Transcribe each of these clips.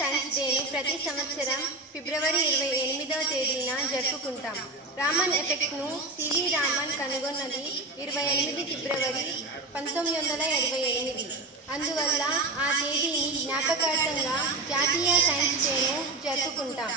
Science డేను ప్రతి సంవత్సరం ఫిబ్రవరి 28వ తేదీన జరుపుకుంటాం. రామన్ ఎఫెక్ట్ను సివి రామన్ కనుగొన్నది 28 ఫిబ్రవరి 1928. అందువల్ల ఆ తేదీని జ్ఞాపకార్థంగా జాతీయ సైన్స్ డేను జరుపుకుంటాం.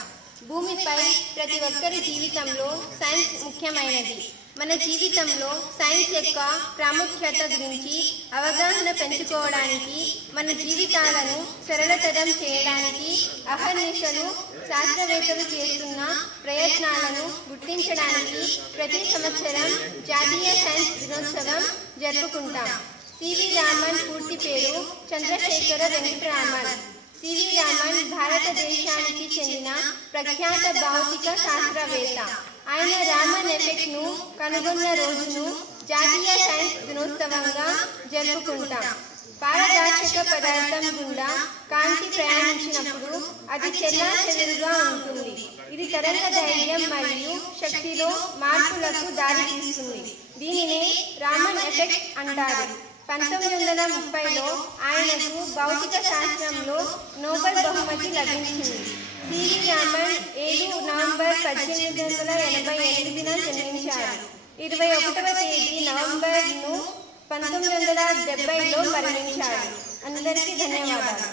భూమిపై ప్రతి ఒక్కరి జీవితంలో సైన్స్ ముఖ్యమైనది. మన జీవితంలో సైన్స్ యొక్క ప్రాముఖ్యత గురించి అవగాహన పెంచుకోవడానికి, మన జీవితాలను సరళతరం చేయడానికి అహర్నిశలు శాస్త్రవేత్తలు చేస్తున్న ప్రయత్నాలను గుర్తించడానికి ప్రతి సంవత్సరం జాతీయ సైన్స్ దినోత్సవం జరుపుకుంటాం. సివి రామన్ పూర్తి పేరు చంద్రశేఖర వెంకటరామన్. సివి రామన్ భారతదేశానికి చెందిన ప్రఖ్యాత భౌతిక శాస్త్రవేత్త. ఆయన రామన్ ఎఫెక్ట్ను కనుగొన్న రోజును జాతీయ సైన్స్ దినోత్సవంగా జరుపుకుంటాం. పారదర్శక పదార్థం గుండా కాంతి ప్రయాణించినప్పుడు అది చెల్లాచెదురుగా ఉంటుంది. ఇది తరంగ ధైర్యం మరియు శక్తిలో మార్పులకు దారితీస్తుంది. దీనినే రామన్ ఎఫెక్ట్ అంటారు. 1930లో ఆయనకు భౌతిక శాస్త్రంలో నోబెల్ బహుమతి లభించింది. సివి రామన్ 7 నవంబర్ 1888న జన్మించారు. 21వ తేదీ నవంబర్ను 1970లో మరణించారు. అందరికీ ధన్యవాదాలు.